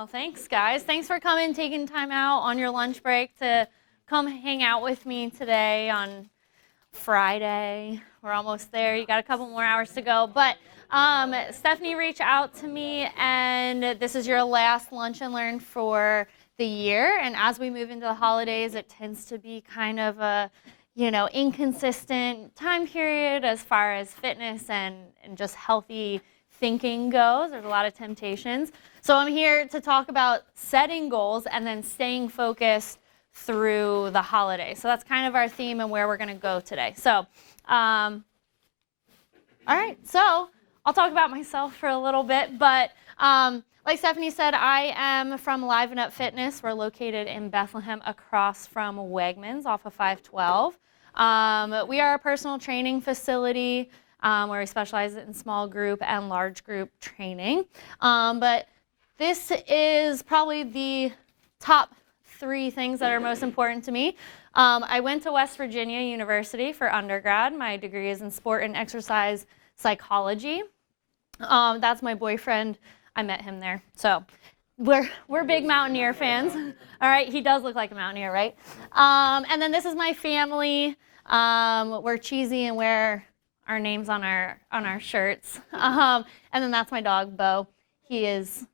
Oh, thanks, guys. Thanks for coming, taking time out on your lunch break to come hang out with me today on Friday. We're almost there. You got a couple more hours to go. But Stephanie reached out to me, and this is your last Lunch and Learn for the year. And as we move into the holidays, it tends to be kind of a, inconsistent time period as far as fitness and just healthy thinking goes. There's a lot of temptations. So I'm here to talk about setting goals and then staying focused through the holidays. So that's kind of our theme and where we're going to go today. So, all right, so I'll talk about myself for a little bit, but like Stephanie said, I am from Liven Up Fitness. We're located in Bethlehem across from Wegmans off of 512. We are a personal training facility where we specialize in small group and large group training. But this is probably the top 3 things that are most important to me. I went to West Virginia University for undergrad. My degree is in sport and exercise psychology. That's my boyfriend. I met him there. So we're big Mountaineer fans. All right, he does look like a Mountaineer, right? And then this is my family. We're cheesy and wear our names on our shirts. And then that's my dog, Bo. He is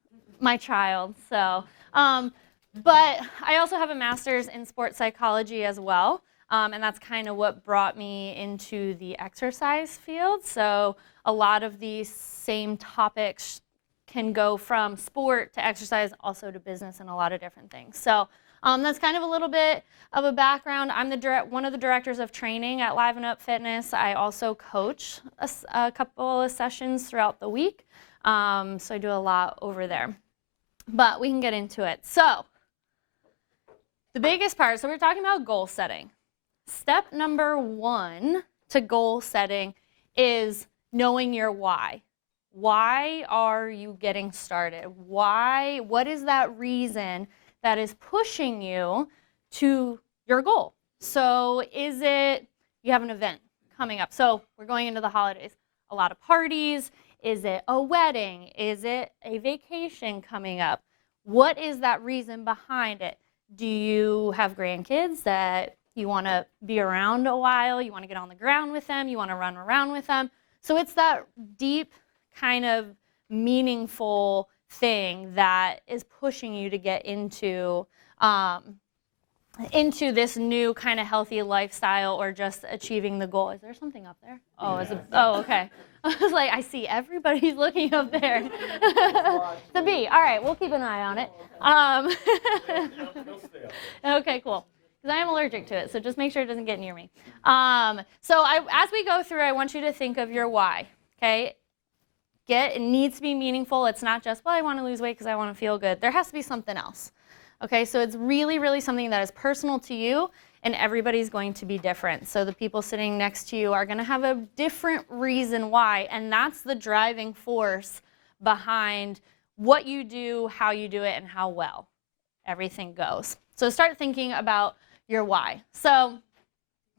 my child. So, but I also have a master's in sports psychology as well. And that's kind of what brought me into the exercise field. So a lot of these same topics can go from sport to exercise, also to business and a lot of different things. So that's kind of a little bit of a background. I'm one of the directors of training at Liven Up Fitness. I also coach a couple of sessions throughout the week. So I do a lot over there. But we can get into it. So the biggest part, so we're talking about goal setting. Step number 1 to goal setting is knowing your why. Why are you getting started? Why? What is that reason that is pushing you to your goal? So is it you have an event coming up? So we're going into the holidays. A lot of parties. Is it a wedding? Is it a vacation coming up? What is that reason behind it? Do you have grandkids that you want to be around a while? You want to get on the ground with them? You want to run around with them? So it's that deep kind of meaningful thing that is pushing you to get into this new kind of healthy lifestyle or just achieving the goal. Is there something up there? Oh, okay. I was like, I see everybody's looking up there. It's a bee. All right, we'll keep an eye on it. Okay, cool. Because I am allergic to it, so just make sure it doesn't get near me. So as we go through, I want you to think of your why, okay? It needs to be meaningful. It's not just, well, I want to lose weight because I want to feel good. There has to be something else. Okay, so it's really, really something that is personal to you, and everybody's going to be different. So the people sitting next to you are going to have a different reason why, and that's the driving force behind what you do, how you do it, and how well everything goes. So start thinking about your why. So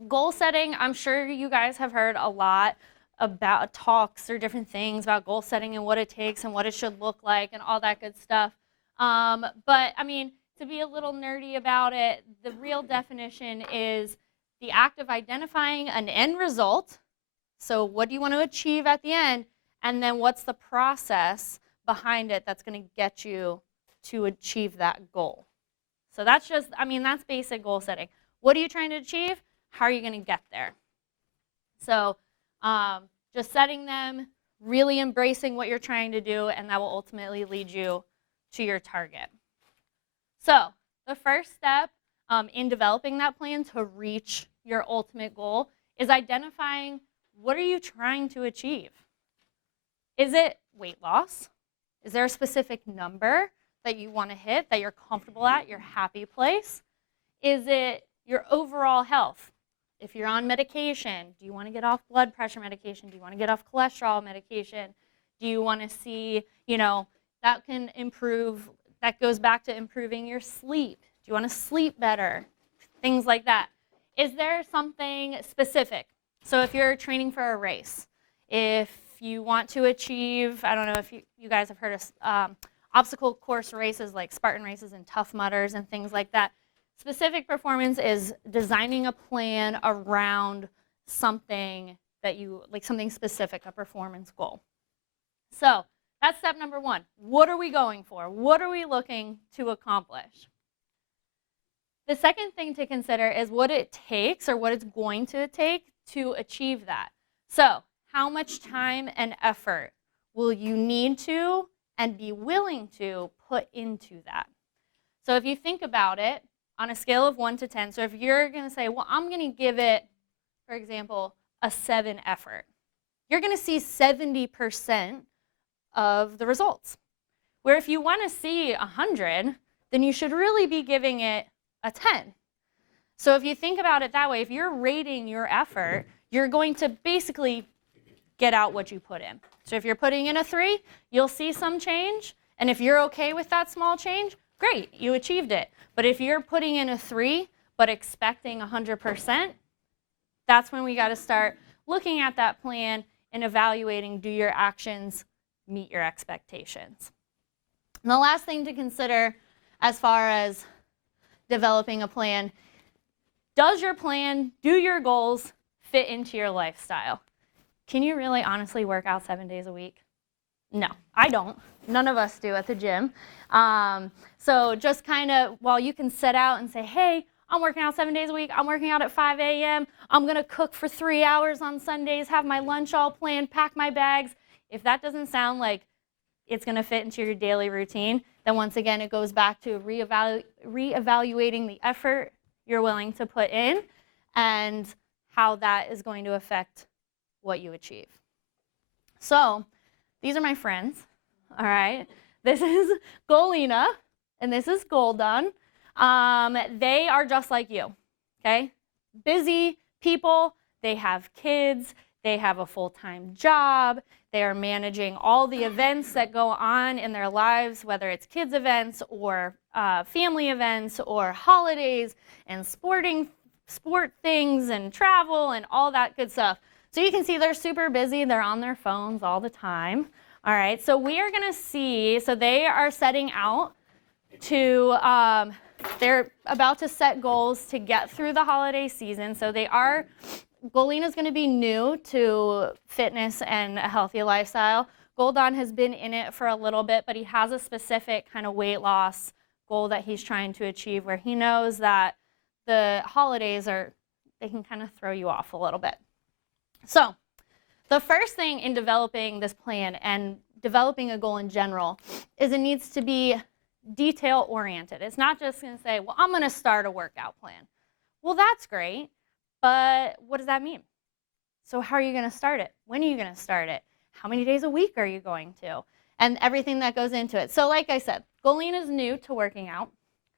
goal setting, I'm sure you guys have heard a lot about talks or different things about goal setting and what it takes and what it should look like and all that good stuff. But I mean, to be a little nerdy about it, the real definition is the act of identifying an end result. So what do you want to achieve at the end? And then what's the process behind it that's going to get you to achieve that goal? So that's just, I mean, that's basic goal setting. What are you trying to achieve? How are you going to get there? So just setting them, really embracing what you're trying to do, and that will ultimately lead you to your target. So the first step in developing that plan to reach your ultimate goal is identifying what are you trying to achieve. Is it weight loss? Is there a specific number that you want to hit, that you're comfortable at, your happy place? Is it your overall health? If you're on medication, do you want to get off blood pressure medication? Do you want to get off cholesterol medication? Do you want to see, that can improve, that goes back to improving your sleep. Do you want to sleep better? Things like that. Is there something specific? So if you're training for a race, if you want to achieve, I don't know if you guys have heard of obstacle course races like Spartan races and Tough Mudders and things like that. Specific performance is designing a plan around something that you, like something specific, a performance goal. So that's step number one. What are we going for? What are we looking to accomplish? The second thing to consider is what it takes or what it's going to take to achieve that. So how much time and effort will you need to and be willing to put into that? So if you think about it on a scale of 1 to 10, so if you're going to say, well, I'm going to give it, for example, a 7 effort, you're going to see 70% of the results. Where if you want to see 100, then you should really be giving it a 10. So if you think about it that way, if you're rating your effort, you're going to basically get out what you put in. So if you're putting in a 3, you'll see some change. And if you're okay with that small change, great, you achieved it. But if you're putting in a 3 but expecting 100%, that's when we got to start looking at that plan and evaluating, do your actions meet your expectations? And the last thing to consider as far as developing a plan, does your plan, do your goals fit into your lifestyle? Can you really honestly work out 7 days a week? No, I don't. None of us do at the gym. So just kind of, while you can set out and say, hey, I'm working out 7 days a week. I'm working out at 5 a.m. I'm going to cook for 3 hours on Sundays, have my lunch all planned, pack my bags. If that doesn't sound like it's going to fit into your daily routine, then once again, it goes back to reevaluating the effort you're willing to put in and how that is going to affect what you achieve. So these are my friends, all right? This is Golina, and this is Goldan. They are just like you, okay? Busy people, they have kids, they have a full-time job, they are managing all the events that go on in their lives, whether it's kids events or family events or holidays and sport things and travel and all that good stuff. So you can see they're super busy, they're on their phones all the time. All right, so we are gonna see, so they are setting out to, they're about to set goals to get through the holiday season. So Golina's going to be new to fitness and a healthy lifestyle. Goldan has been in it for a little bit, but he has a specific kind of weight loss goal that he's trying to achieve where he knows that the holidays they can kind of throw you off a little bit. So the first thing in developing this plan and developing a goal in general is it needs to be detail oriented. It's not just going to say, well, I'm going to start a workout plan. Well, that's great, but what does that mean? So how are you going to start it? When are you going to start it? How many days a week are you going to? And everything that goes into it. So like I said, Golina's new to working out,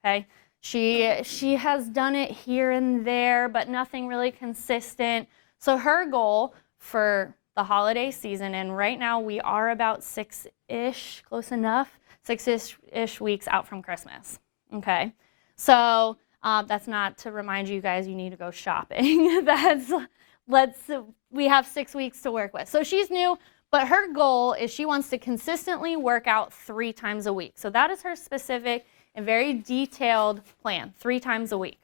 okay? She has done it here and there, but nothing really consistent. So her goal for the holiday season, and right now we are about 6-ish, close enough, 6-ish weeks out from Christmas, okay? So that's not to remind you guys you need to go shopping. We have 6 weeks to work with. So she's new, but her goal is she wants to consistently work out 3 times a week. So that is her specific and very detailed plan, 3 times a week,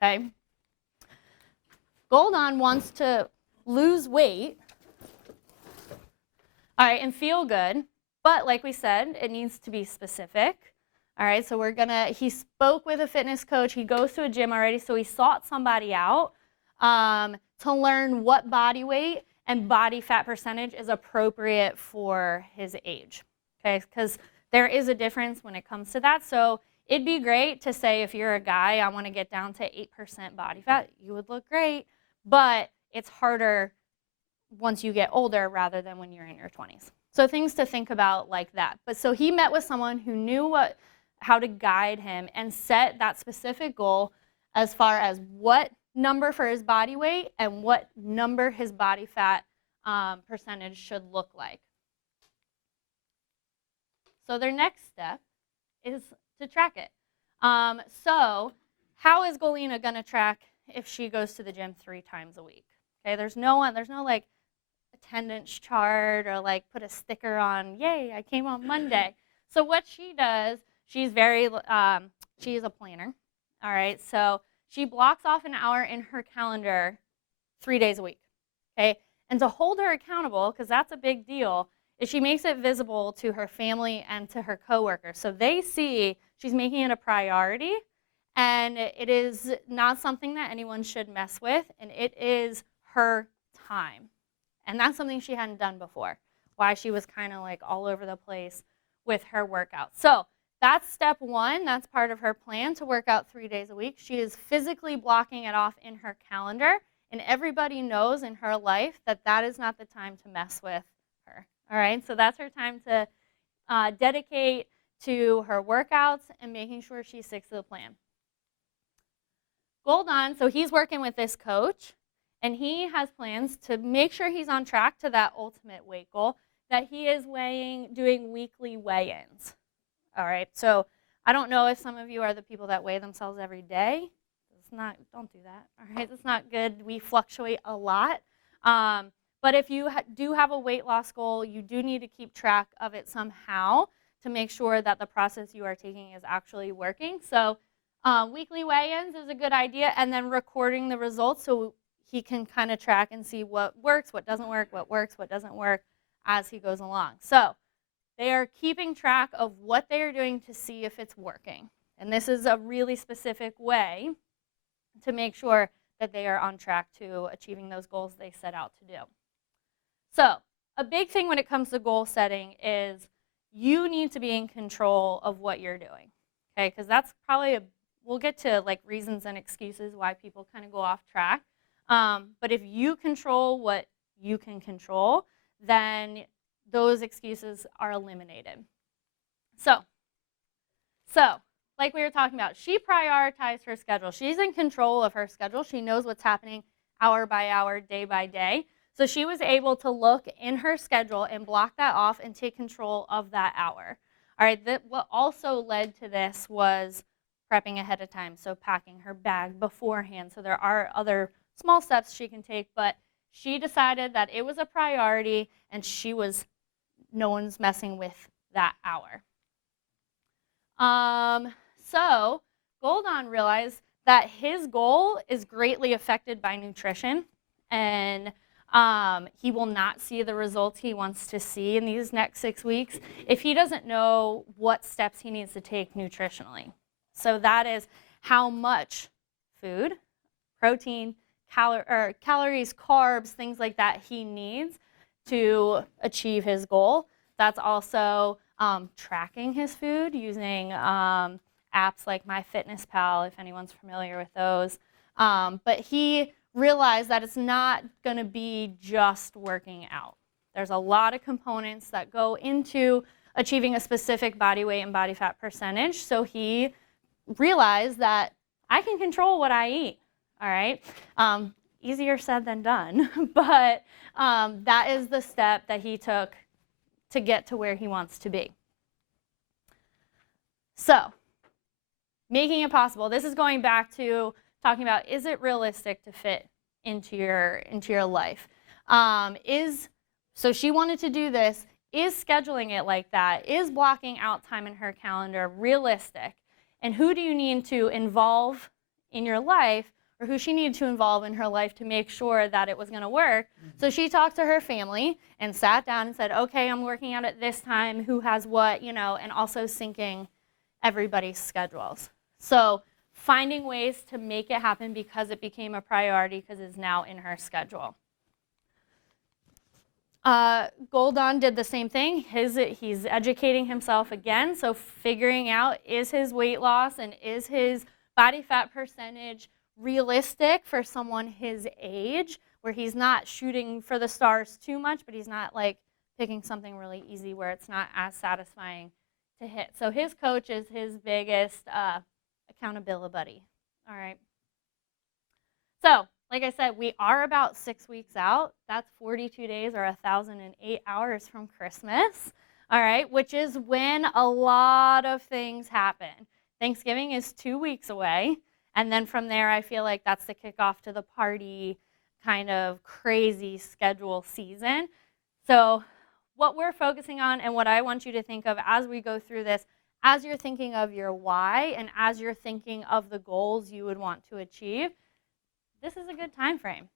okay? Goldan wants to lose weight, all right, and feel good. But like we said, it needs to be specific. All right, so he spoke with a fitness coach. He goes to a gym already, so he sought somebody out to learn what body weight and body fat percentage is appropriate for his age, okay? Because there is a difference when it comes to that. So it'd be great to say if you're a guy, I want to get down to 8% body fat, you would look great, but it's harder once you get older rather than when you're in your 20s. So things to think about like that. But so he met with someone who knew how to guide him and set that specific goal as far as what number for his body weight and what number his body fat percentage should look like. So their next step is to track it. So how is Golina going to track if she goes to the gym 3 times a week? Okay, there's no like attendance chart or like put a sticker on, yay, I came on Monday. So what she does, she's she is a planner. All right, so she blocks off an hour in her calendar 3 days a week. Okay, and to hold her accountable, because that's a big deal, is she makes it visible to her family and to her coworkers. So they see she's making it a priority, and it is not something that anyone should mess with, and it is her time. And that's something she hadn't done before, why she was kind of like all over the place with her workouts. So that's step one. That's part of her plan to work out 3 days a week. She is physically blocking it off in her calendar, and everybody knows in her life that that is not the time to mess with her. All right, so that's her time to dedicate to her workouts and making sure she sticks to the plan. Goldon, so he's working with this coach, and he has plans to make sure he's on track to that ultimate weight goal, that he is doing weekly weigh-ins. All right, so I don't know if some of you are the people that weigh themselves every day. Don't do that. All right, it's not good. We fluctuate a lot. But if you do have a weight loss goal, you do need to keep track of it somehow to make sure that the process you are taking is actually working. So weekly weigh-ins is a good idea, and then recording the results so he can kind of track and see what works, what doesn't work, what works, what doesn't work as he goes along. So they are keeping track of what they are doing to see if it's working. And this is a really specific way to make sure that they are on track to achieving those goals they set out to do. So a big thing when it comes to goal setting is you need to be in control of what you're doing, okay? Because that's probably we'll get to like reasons and excuses why people kind of go off track. But if you control what you can control, then those excuses are eliminated. So like we were talking about, she prioritized her schedule. She's in control of her schedule. She knows what's happening hour by hour, day by day. So she was able to look in her schedule and block that off and take control of that hour. All right, what also led to this was prepping ahead of time, so packing her bag beforehand. So there are other small steps she can take, but she decided that it was a priority and no one's messing with that hour. So Goldon realized that his goal is greatly affected by nutrition, and he will not see the results he wants to see in these next 6 weeks if he doesn't know what steps he needs to take nutritionally. So that is how much food, protein, calories, carbs, things like that he needs to achieve his goal. That's also tracking his food using apps like MyFitnessPal, if anyone's familiar with those. But he realized that it's not going to be just working out. There's a lot of components that go into achieving a specific body weight and body fat percentage. So he realized that I can control what I eat. All right. Easier said than done, but that is the step that he took to get to where he wants to be. So, making it possible. This is going back to talking about, is it realistic to fit into your life? So she wanted to do this. Is scheduling it like that? Is blocking out time in her calendar realistic? And who do you need to involve in your life, or who she needed to involve in her life to make sure that it was going to work? So she talked to her family and sat down and said, okay, I'm working out at this time, who has what, and also syncing everybody's schedules. So finding ways to make it happen because it became a priority because it's now in her schedule. Goldon did the same thing. He's educating himself again, so figuring out, is his weight loss and is his body fat percentage realistic for someone his age, where he's not shooting for the stars too much, but he's not like picking something really easy where it's not as satisfying to hit. So his coach is his biggest accountability buddy. All right. So, like I said, we are about 6 weeks out. That's 42 days or 1,008 hours from Christmas. All right, which is when a lot of things happen. Thanksgiving is 2 weeks away. And then from there, I feel like that's the kickoff to the party kind of crazy schedule season. So what we're focusing on and what I want you to think of as we go through this, as you're thinking of your why and as you're thinking of the goals you would want to achieve, this is a good time frame.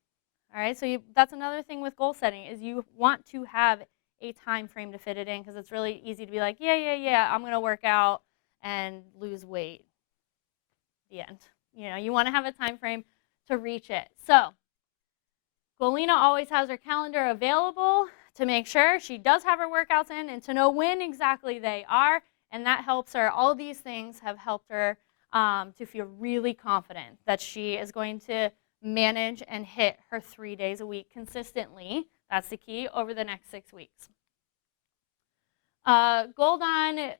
All right, so that's another thing with goal setting is you want to have a time frame to fit it in, because it's really easy to be like, yeah, I'm going to work out and lose weight. The end. You know, you want to have a time frame to reach it. So Golina always has her calendar available to make sure she does have her workouts in and to know when exactly they are, and that helps her. All these things have helped her to feel really confident that she is going to manage and hit her 3 days a week consistently. That's the key over the next 6 weeks. Goldan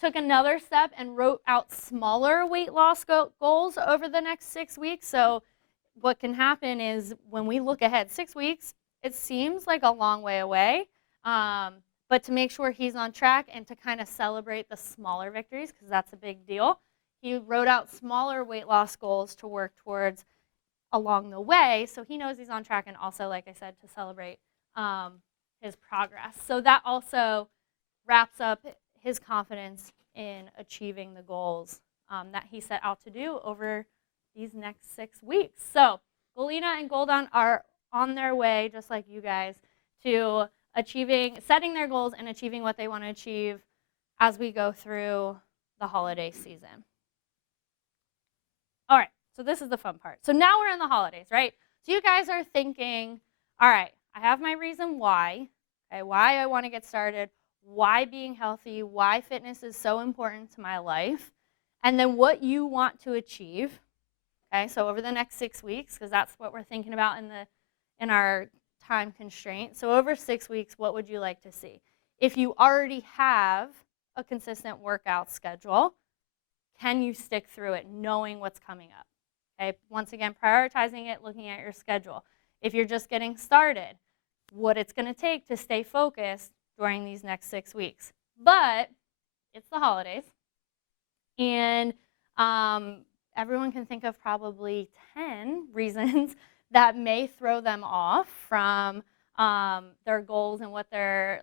took another step and wrote out smaller weight loss goals over the next 6 weeks. So what can happen is when we look ahead 6 weeks, it seems like a long way away. But to make sure he's on track and to kind of celebrate the smaller victories, because that's a big deal, he wrote out smaller weight loss goals to work towards along the way, so he knows he's on track, and also, like I said, to celebrate his progress. So that also wraps up his confidence in achieving the goals that he set out to do over these next 6 weeks. So Golina and Goldan are on their way, just like you guys, to setting their goals and achieving what they want to achieve as we go through the holiday season. All right. So this is the fun part. So now we're in the holidays, right? So you guys are thinking, all right, I have my reason why, okay, why I want to get started, why being healthy, why fitness is so important to my life, and then what you want to achieve, okay? So over the next 6 weeks, because that's what we're thinking about in our time constraint. So over 6 weeks, what would you like to see? If you already have a consistent workout schedule, can you stick through it knowing what's coming up? Okay, once again, prioritizing it, looking at your schedule. If you're just getting started, what it's going to take to stay focused during these next 6 weeks. But it's the holidays, and everyone can think of probably 10 reasons that may throw them off from their goals and what they're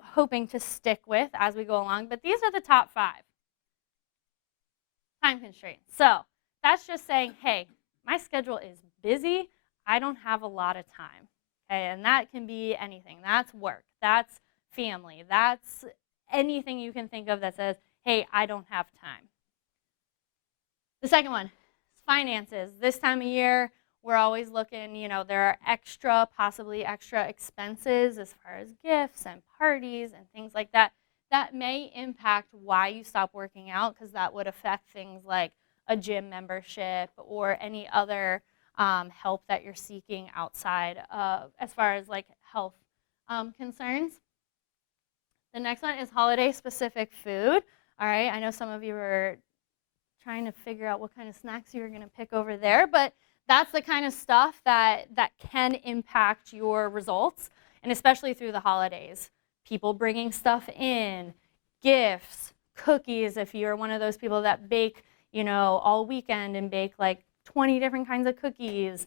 hoping to stick with as we go along. But these are the top 5. Time constraints. So that's just saying, hey, my schedule is busy. I don't have a lot of time. Okay, and that can be anything. That's work. That's family. That's anything you can think of that says, hey, I don't have time. The second one is finances. This time of year, we're always looking, you know, there are possibly extra expenses as far as gifts and parties and things like that. That may impact why you stop working out, because that would affect things like a gym membership or any other help that you're seeking outside of, as far as like health concerns. The next one is holiday-specific food. All right, I know some of you are trying to figure out what kind of snacks you're going to pick over there, but that's the kind of stuff that can impact your results, and especially through the holidays. People bringing stuff in, gifts, cookies, if you're one of those people that bake, you know, all weekend and bake like 20 different kinds of cookies.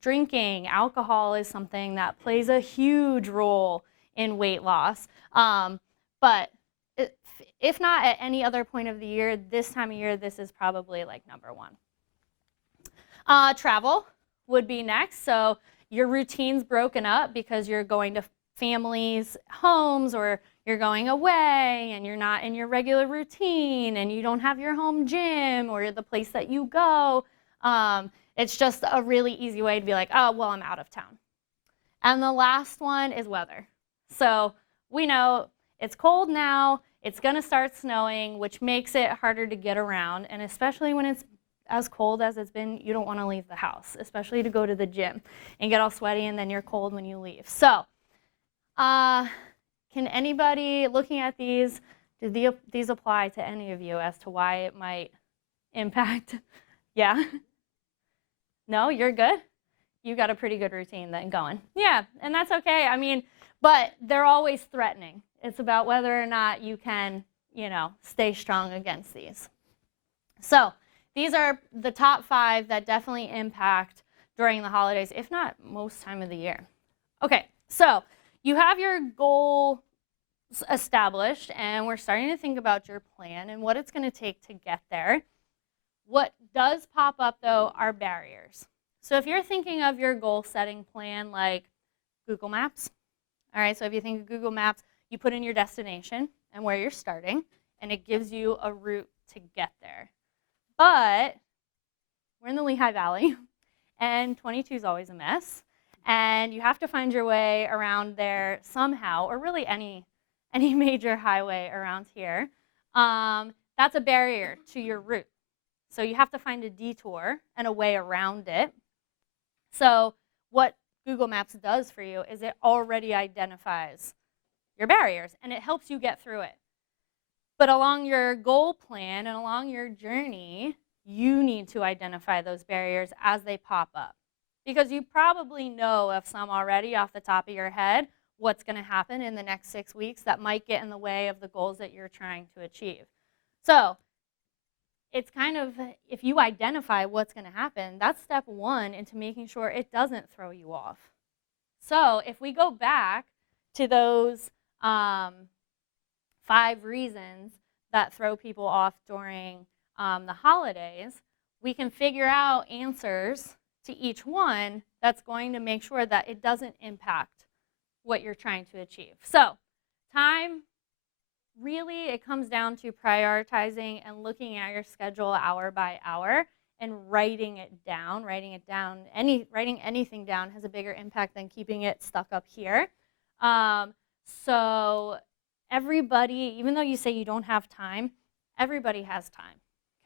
Drinking, alcohol is something that plays a huge role in weight loss. But if not at any other point of the year, this time of year, this is probably like number 1. Travel would be next. So your routine's broken up because you're going to families' homes, or you're going away and you're not in your regular routine and you don't have your home gym or the place that you go. It's just a really easy way to be like, oh, well, I'm out of town. And the last one is weather. So we know it's cold now, it's going to start snowing, which makes it harder to get around. And especially when it's as cold as it's been, you don't want to leave the house, especially to go to the gym and get all sweaty and then you're cold when you leave. So can anybody, looking at these, do these apply to any of you as to why it might impact? Yeah? No, you're good? You got a pretty good routine then going. Yeah, and that's okay. I mean, but they're always threatening. It's about whether or not you can, you know, stay strong against these. So these are the top 5 that definitely impact during the holidays, if not most time of the year. Okay, so you have your goal established, and we're starting to think about your plan and what it's going to take to get there. What does pop up, though, are barriers. So if you're thinking of your goal setting plan like Google Maps, all right, so if you think of Google Maps, you put in your destination and where you're starting, and it gives you a route to get there. But we're in the Lehigh Valley, and 22 is always a mess, and you have to find your way around there somehow, or really any major highway around here. That's a barrier to your route. So you have to find a detour and a way around it. So what Google Maps does for you is it already identifies your barriers, and it helps you get through it. But along your goal plan and along your journey, you need to identify those barriers as they pop up. Because you probably know of some already off the top of your head what's going to happen in the next 6 weeks that might get in the way of the goals that you're trying to achieve. So it's kind of, if you identify what's going to happen, that's step one into making sure it doesn't throw you off. So if we go back to those 5 reasons that throw people off during the holidays, we can figure out answers to each one that's going to make sure that it doesn't impact what you're trying to achieve. So time, really it comes down to prioritizing and looking at your schedule hour by hour and writing it down. Writing anything down has a bigger impact than keeping it stuck up here. So everybody, even though you say you don't have time, everybody has time.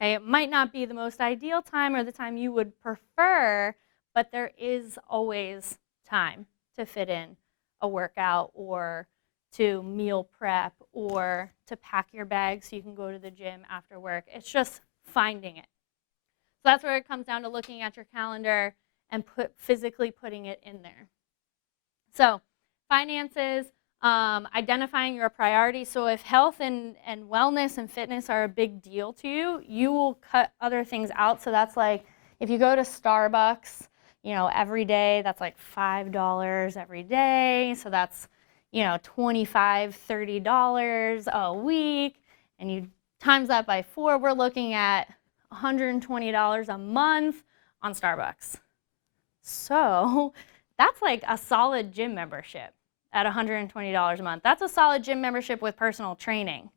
Okay, it might not be the most ideal time or the time you would prefer, but there is always time to fit in a workout or to meal prep or to pack your bag so you can go to the gym after work. It's just finding it. So that's where it comes down to looking at your calendar and physically putting it in there. So finances, identifying your priorities. So if health and wellness and fitness are a big deal to you, you will cut other things out. So that's like if you go to Starbucks, every day, that's like $5 every day. So that's, $25, $30 a week. And you times that by 4, we're looking at $120 a month on Starbucks. So that's like a solid gym membership at $120 a month. That's a solid gym membership with personal training.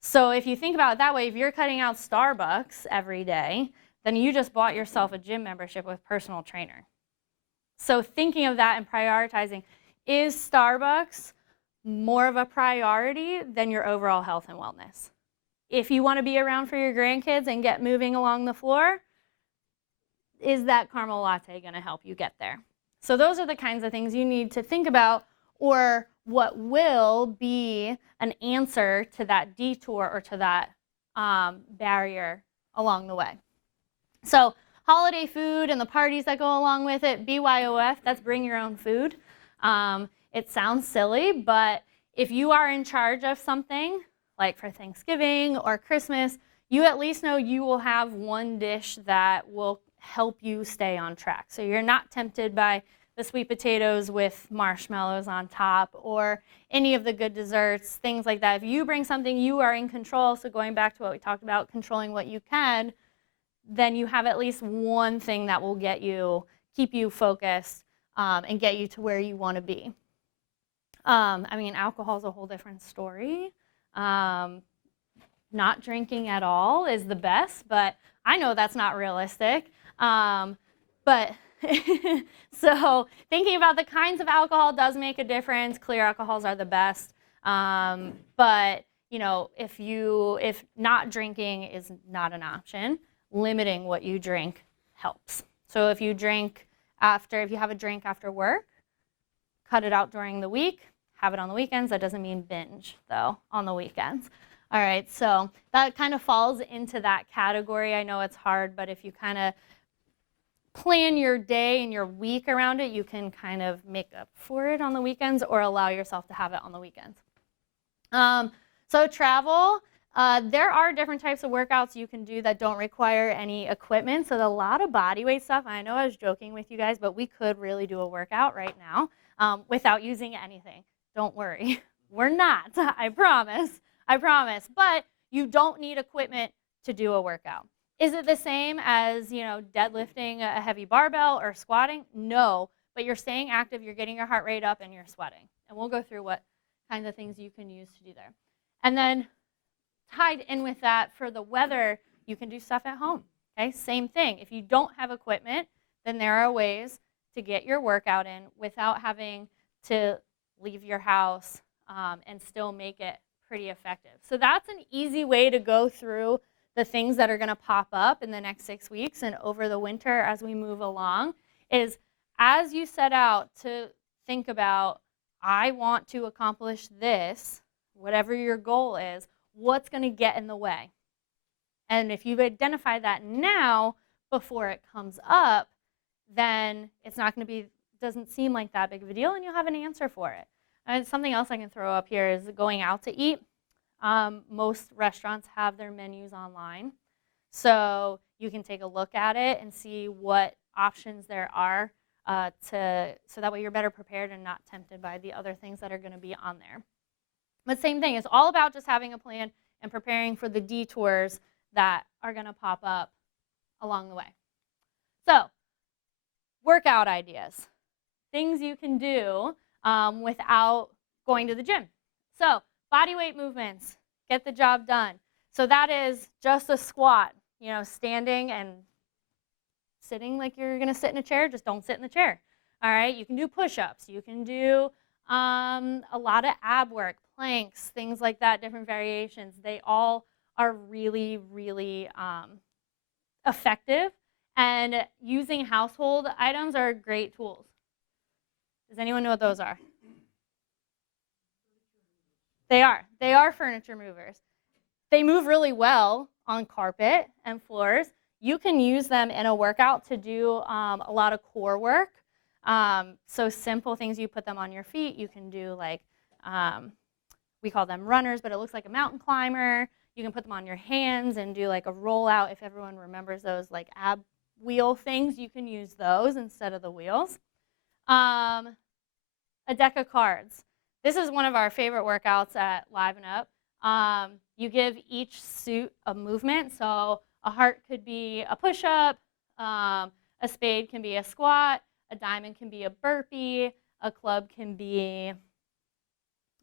So if you think about it that way, if you're cutting out Starbucks every day, then you just bought yourself a gym membership with personal trainer. So thinking of that and prioritizing, is Starbucks more of a priority than your overall health and wellness? If you want to be around for your grandkids and get moving along the floor, is that caramel latte going to help you get there? So those are the kinds of things you need to think about, or what will be an answer to that detour or to that barrier along the way. So holiday food and the parties that go along with it, BYOF, that's bring your own food. It sounds silly, but if you are in charge of something, like for Thanksgiving or Christmas, you at least know you will have one dish that will help you stay on track. So you're not tempted by the sweet potatoes with marshmallows on top or any of the good desserts, things like that. If you bring something, you are in control. So going back to what we talked about, controlling what you can, then you have at least one thing that will keep you focused and get you to where you want to be. Alcohol is a whole different story. Not drinking at all is the best, but I know that's not realistic. So thinking about the kinds of alcohol does make a difference. Clear alcohols are the best. But if not drinking is not an option, limiting what you drink helps. So if you have a drink after work, cut it out during the week, have it on the weekends. That doesn't mean binge, though, on the weekends. All right, so that kind of falls into that category. I know it's hard, but if you kind of plan your day and your week around it, you can kind of make up for it on the weekends or allow yourself to have it on the weekends. So travel, there are different types of workouts you can do that don't require any equipment. So a lot of body weight stuff. I know I was joking with you guys, but we could really do a workout right now. without using anything. Don't worry. We're not, I promise. I promise. But you don't need equipment to do a workout. Is it the same as, deadlifting a heavy barbell or squatting? No, but you're staying active, you're getting your heart rate up, and you're sweating. And we'll go through what kinds of things you can use to do there. And then tied in with that, for the weather, you can do stuff at home. Okay, same thing. If you don't have equipment, then there are ways to get your workout in without having to leave your house and still make it pretty effective. So that's an easy way to go through the things that are going to pop up in the next 6 weeks and over the winter as we move along, is as you set out to think about, I want to accomplish this, whatever your goal is, what's going to get in the way? And if you've identified that now before it comes up, then it's not going to be, doesn't seem like that big of a deal, and you'll have an answer for it. And something else I can throw up here is going out to eat. Most restaurants have their menus online, so you can take a look at it and see what options there are so that way you're better prepared and not tempted by the other things that are going to be on there. But same thing, it's all about just having a plan and preparing for the detours that are going to pop up along the way. So, workout ideas, things you can do without going to the gym. So, body weight movements, get the job done. So that is just a squat, standing and sitting like you're going to sit in a chair, just don't sit in the chair. All right, you can do push-ups, you can do a lot of ab work, planks, things like that, different variations. They all are really, really effective, and using household items are great tools. Does anyone know what those are? They are furniture movers. They move really well on carpet and floors. You can use them in a workout to do a lot of core work. So simple things, you put them on your feet. You can do like, we call them runners, but it looks like a mountain climber. You can put them on your hands and do like a rollout. If everyone remembers those like ab wheel things, you can use those instead of the wheels. A deck of cards. This is one of our favorite workouts at Liven Up. You give each suit a movement. So a heart could be a push-up, a spade can be a squat, a diamond can be a burpee, a club can be,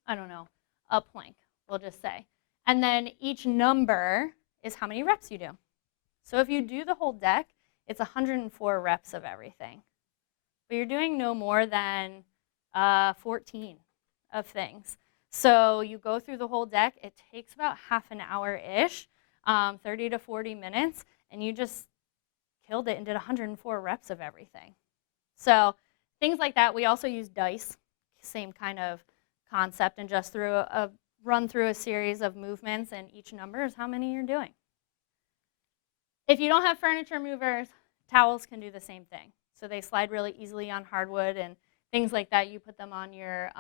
I don't know, a plank, we'll just say. And then each number is how many reps you do. So if you do the whole deck, it's 104 reps of everything. But you're doing no more than 14 of things. So you go through the whole deck. It takes about half an hour-ish, 30 to 40 minutes, and you just killed it and did 104 reps of everything. So things like that. We also use dice, same kind of concept, and just run through a series of movements, and each number is how many you're doing. If you don't have furniture movers, towels can do the same thing. So they slide really easily on hardwood and things like that. You put them on your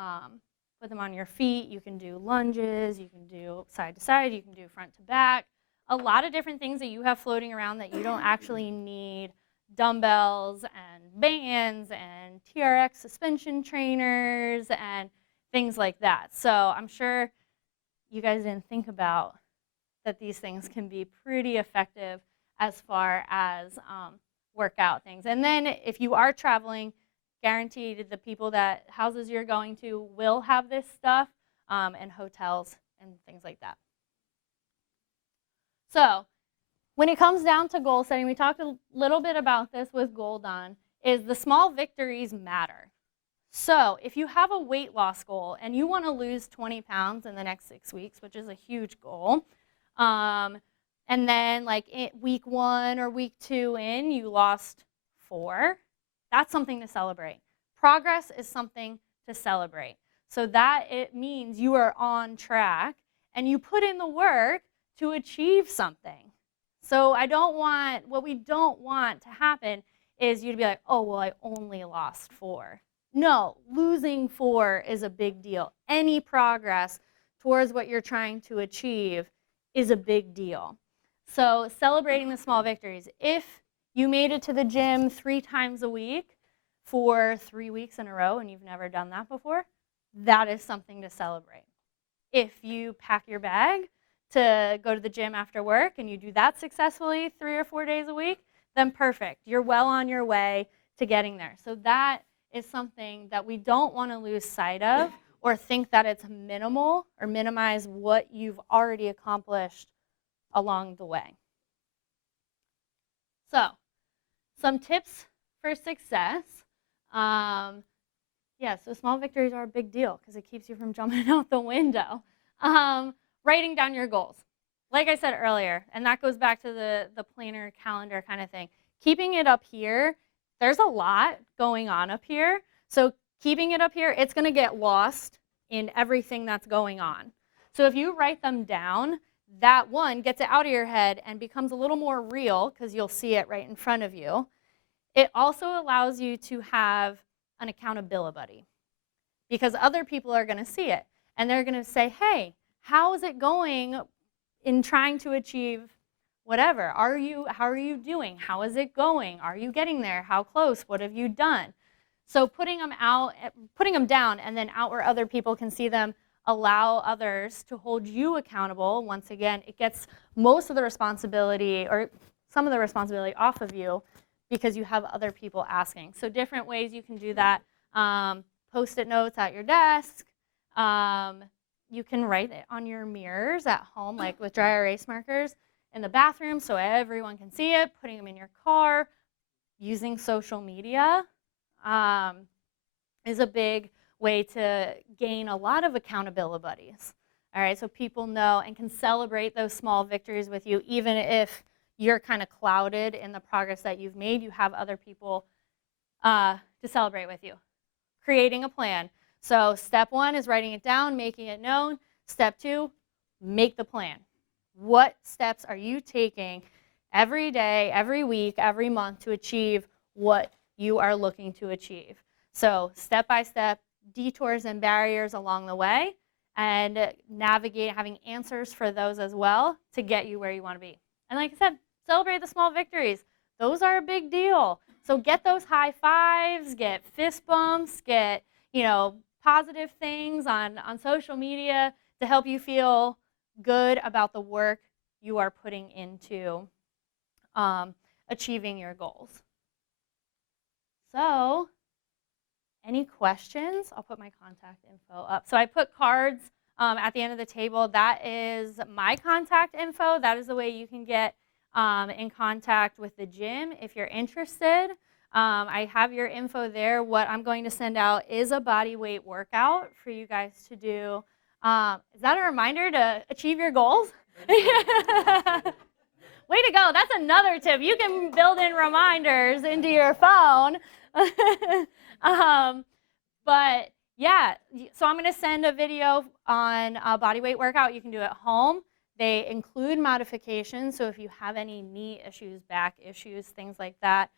feet. You can do lunges. You can do side to side. You can do front to back. A lot of different things that you have floating around that you don't actually need dumbbells and bands and TRX suspension trainers and things like that. So I'm sure you guys didn't think about that these things can be pretty effective as far as workout things. And then if you are traveling, guaranteed the people that houses you're going to will have this stuff, and hotels and things like that. So when it comes down to goal setting, we talked a little bit about this with Goal Done, is the small victories matter. So if you have a weight loss goal and you want to lose 20 pounds in the next 6 weeks, which is a huge goal, and then like week 1 or week 2 in, you lost 4, that's something to celebrate. Progress is something to celebrate. So that it means you are on track and you put in the work to achieve something. So what we don't want to happen is you to be like, oh, well, I only lost 4. No, losing 4 is a big deal. Any progress towards what you're trying to achieve is a big deal. So celebrating the small victories. If you made it to the gym 3 times a week, for 3 weeks in a row and you've never done that before, that is something to celebrate. If you pack your bag to go to the gym after work and you do that successfully 3 or 4 days a week, then perfect. You're well on your way to getting there. So that is something that we don't want to lose sight of or think that it's minimal or minimize what you've already accomplished along the way. So, some tips for success. Yeah, so small victories are a big deal because it keeps you from jumping out the window. Writing down your goals. Like I said earlier, and that goes back to the planner calendar kind of thing. Keeping it up here, there's a lot going on up here. So keeping it up here, it's going to get lost in everything that's going on. So if you write them down, that one gets it out of your head and becomes a little more real because you'll see it right in front of you. It also allows you to have an accountability buddy because other people are going to see it and they're going to say, hey, how is it going in trying to achieve whatever? How are you doing? How is it going? Are you getting there? How close? What have you done? So putting them down and then out where other people can see them, allow others to hold you accountable. Once again, it gets most of the responsibility or some of the responsibility off of you because you have other people asking. So different ways you can do that. Post-it notes at your desk. You can write it on your mirrors at home, like with dry erase markers in the bathroom so everyone can see it, putting them in your car, using social media is a big way to gain a lot of accountability buddies. All right, so people know and can celebrate those small victories with you, even if you're kind of clouded in the progress that you've made, you have other people to celebrate with you. Creating a plan. So step 1 is writing it down, making it known. Step 2, make the plan. What steps are you taking every day, every week, every month to achieve what you are looking to achieve? So step by step, detours and barriers along the way, and navigate having answers for those as well to get you where you want to be. And like I said, celebrate the small victories. Those are a big deal. So get those high fives, get fist bumps, get, positive things on social media to help you feel good about the work you are putting into achieving your goals. So, any questions? I'll put my contact info up. So I put cards at the end of the table. That is my contact info. That is the way you can get in contact with the gym if you're interested. I have your info there. What I'm going to send out is a body weight workout for you guys to do. Is that a reminder to achieve your goals? Way to go. That's another tip. You can build in reminders into your phone. But yeah, so I'm going to send a video on a body weight workout you can do at home. They include modifications, so if you have any knee issues, back issues, things like that,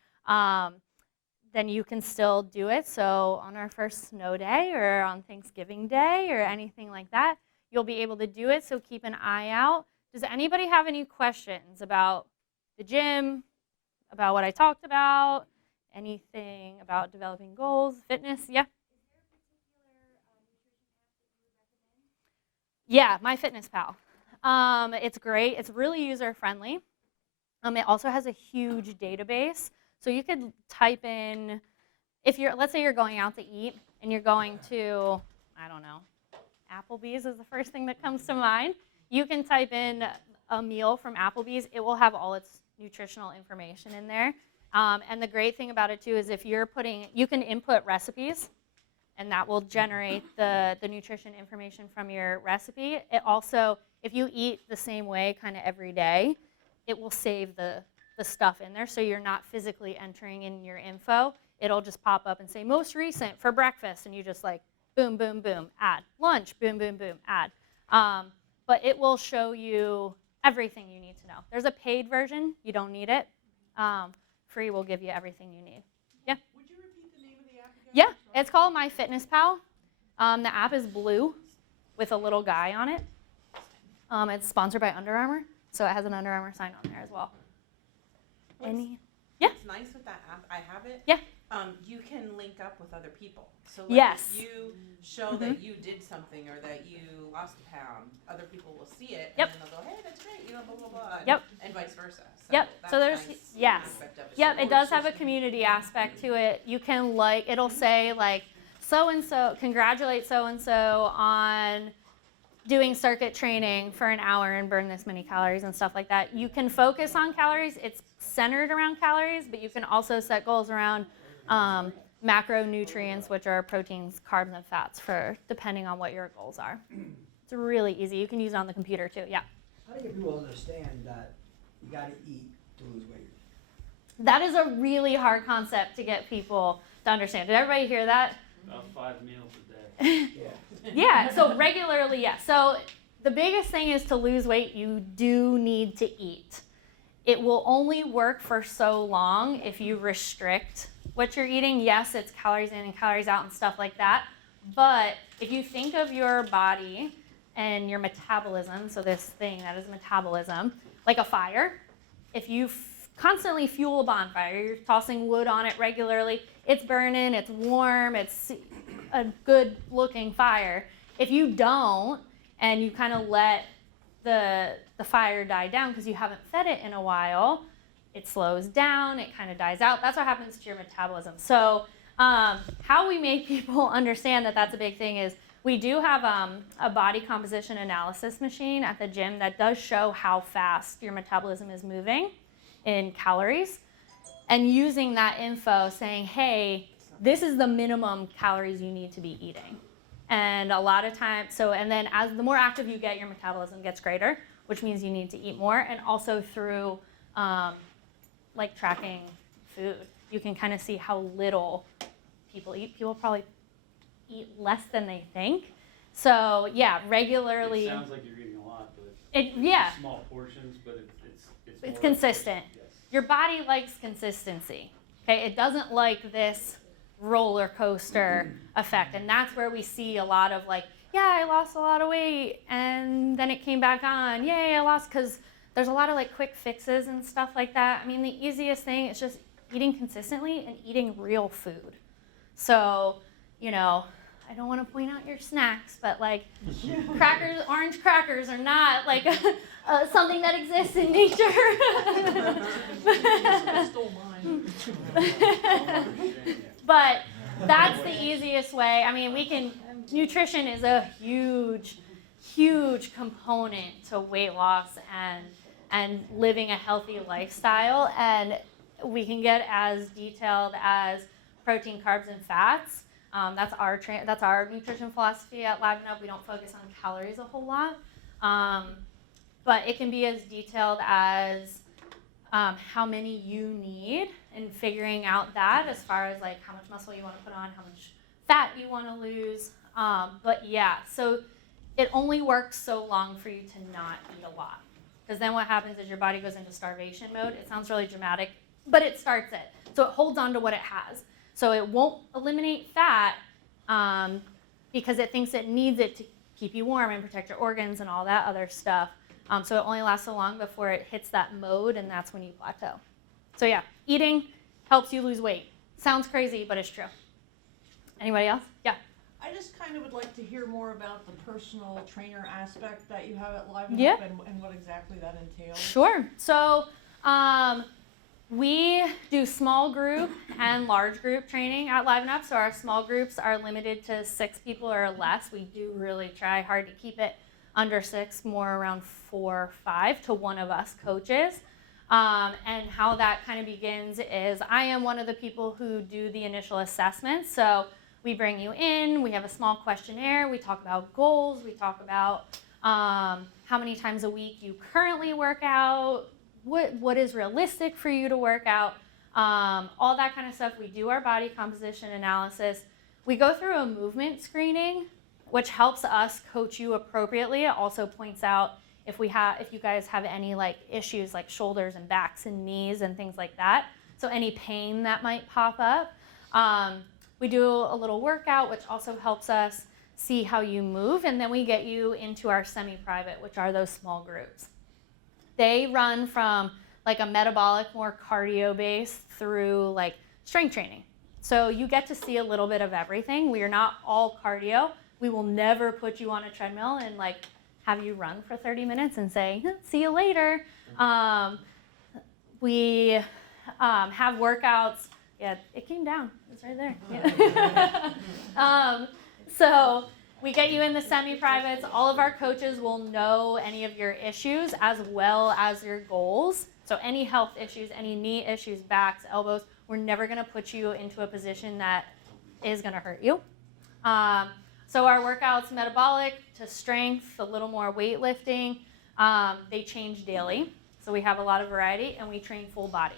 then you can still do it. So on our first snow day or on Thanksgiving Day or anything like that, you'll be able to do it, so keep an eye out. Does anybody have any questions about the gym, about what I talked about, anything about developing goals, fitness? Yeah? Yeah, MyFitnessPal. It's great. It's really user-friendly. It also has a huge database. So you could type in, let's say you're going out to eat and you're going to, I don't know, Applebee's is the first thing that comes to mind. You can type in a meal from Applebee's. It will have all its nutritional information in there. And the great thing about it too is if you can input recipes and that will generate the nutrition information from your recipe. It also, if you eat the same way kind of every day, it will save the stuff in there so you're not physically entering in your info. It'll just pop up and say most recent for breakfast and you just like boom, boom, boom, add. Lunch, boom, boom, boom, add. But it will show you everything you need to know. There's a paid version. You don't need it. Free will give you everything you need. Yeah? Would you repeat the name of the app again? Yeah, it's called MyFitnessPal. The app is blue with a little guy on it. It's sponsored by Under Armour, so it has an Under Armour sign on there as well. Yeah? It's nice with that app. I have it. Yeah. You can link up with other people. So Yes. if you show that you did something or that you lost a pound, other people will see it Yep. and then they'll go, hey, that's great, blah, blah, blah. Yep. And vice versa. So Yep. that's So there's, nice yes. aspect of it. Yep, it does have a community aspect to it. You can it'll say so-and-so, congratulate so-and-so on doing circuit training for an hour and burn this many calories and stuff like that. You can focus on calories. It's centered around calories, but you can also set goals around macronutrients, which are proteins, carbs, and fats, depending on what your goals are. It's really easy. You can use it on the computer too. Yeah. How do you get people to understand that you got to eat to lose weight? That is a really hard concept to get people to understand. Did everybody hear that? About 5 meals a day. Yeah, so regularly, yes. So the biggest thing is to lose weight, you do need to eat. It will only work for so long if you restrict what you're eating. Yes, it's calories in and calories out and stuff like that. But if you think of your body and your metabolism, so this thing that is metabolism, like a fire, if you constantly fuel a bonfire, you're tossing wood on it regularly, it's burning, it's warm, it's a good looking fire. If you don't, and you kind of let the fire die down because you haven't fed it in a while, it slows down, it kind of dies out. That's what happens to your metabolism. So how we make people understand that that's a big thing is we do have a body composition analysis machine at the gym that does show how fast your metabolism is moving in calories, and using that info saying, hey, this is the minimum calories you need to be eating. And a lot of times, and then as the more active you get, your metabolism gets greater, which means you need to eat more. And also through tracking food, you can kind of see how little people eat. People probably eat less than they think. So yeah, regularly. It sounds like you're eating a lot, but it's small portions, but it's consistent. Yes. Your body likes consistency. Okay, it doesn't like this roller coaster effect, and that's where we see a lot of I lost a lot of weight and then it came back on, yay, I lost, because there's a lot of quick fixes and stuff like that. I mean, the easiest thing is just eating consistently and eating real food. So I don't want to point out your snacks, but crackers, orange crackers are not something that exists in nature. Stole mine. But that's the easiest way. I mean, nutrition is a huge, huge component to weight loss and living a healthy lifestyle. And we can get as detailed as protein, carbs, and fats. That's our nutrition philosophy at Liven Up. We don't focus on calories a whole lot. But it can be as detailed as how many you need and figuring out that as far as how much muscle you want to put on, how much fat you want to lose. But yeah, so it only works so long for you to not eat a lot. Because then what happens is your body goes into starvation mode. It sounds really dramatic, but it starts it. So it holds on to what it has. So it won't eliminate fat because it thinks it needs it to keep you warm and protect your organs and all that other stuff. So it only lasts so long before it hits that mode, and that's when you plateau. So yeah, eating helps you lose weight. Sounds crazy, but it's true. Anybody else? Yeah. I just kind of would like to hear more about the personal trainer aspect that you have at Liven Yeah. Up and what exactly that entails. Sure. So we do small group and large group training at Liven Up. So our small groups are limited to 6 people or less. We do really try hard to keep it under 6, more around 4 or 5 to one of us coaches. And how that kind of begins is I am one of the people who do the initial assessments. So we bring you in, we have a small questionnaire, we talk about goals, we talk about how many times a week you currently work out, what is realistic for you to work out, all that kind of stuff. We do our body composition analysis. We go through a movement screening, which helps us coach you appropriately. It also points out if you guys have any issues like shoulders and backs and knees and things like that. So any pain that might pop up. We do a little workout, which also helps us see how you move, and then we get you into our semi-private, which are those small groups. They run from a metabolic, more cardio-based through strength training. So you get to see a little bit of everything. We are not all cardio. We will never put you on a treadmill and like have you run for 30 minutes and say, see you later. We have workouts. Yeah, it came down. It's right there. Yeah. So we get you in the semi-privates. All of our coaches will know any of your issues as well as your goals. So any health issues, any knee issues, backs, elbows, we're never going to put you into a position that is going to hurt you. So our workouts, metabolic to strength, a little more weightlifting, they change daily. So we have a lot of variety, and we train full body.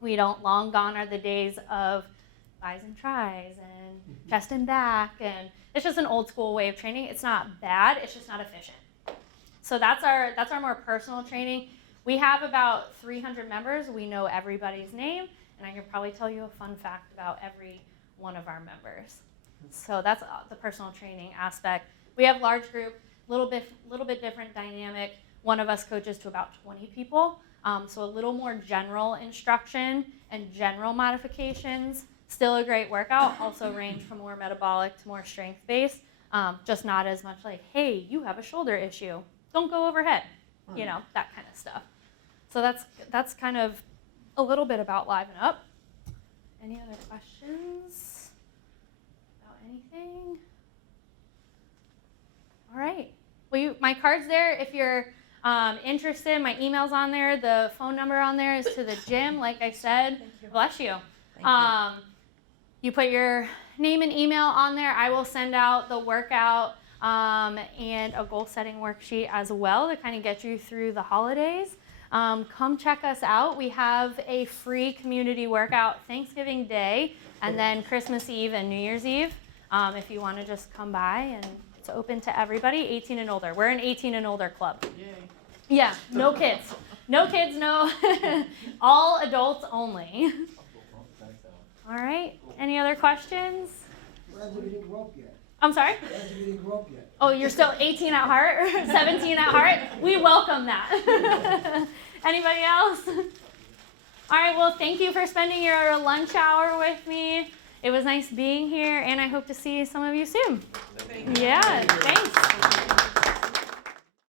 We don't, long gone are the days of bis and tris and chest and back, and it's just an old school way of training. It's not bad, it's just not efficient. So that's our more personal training. We have about 300 members. We know everybody's name, and I can probably tell you a fun fact about every one of our members. So that's the personal training aspect. We have large group, little bit different dynamic. One of us coaches to about 20 people, so a little more general instruction and general modifications. Still a great workout, also range from more metabolic to more strength-based, just not as much like, hey, you have a shoulder issue, don't go overhead, you know, that kind of stuff. So that's kind of a little bit about Liven Up. Any other questions about anything? All right. Well, my card's there if you're interested. My email's on there. The phone number on there is to the gym. Like I said, Thank you. bless you. Thank you. You put your name and email on there. I will send out the workout and a goal setting worksheet as well to kind of get you through the holidays. Come check us out. We have a free community workout Thanksgiving Day and then Christmas Eve and New Year's Eve if you want to just come by, and it's open to everybody 18 and older. We're an 18 and older club. Yay. Yeah, no kids. No kids, no. All adults only. All right. Any other questions? Whereas if you didn't grow up yet. I'm sorry? Whereas if you didn't grow up yet. Oh, you're still 18 at heart? 17 at heart? We welcome that. Anybody else? All right, well, thank you for spending your lunch hour with me. It was nice being here, and I hope to see some of you soon. Thank you. Yeah, thanks.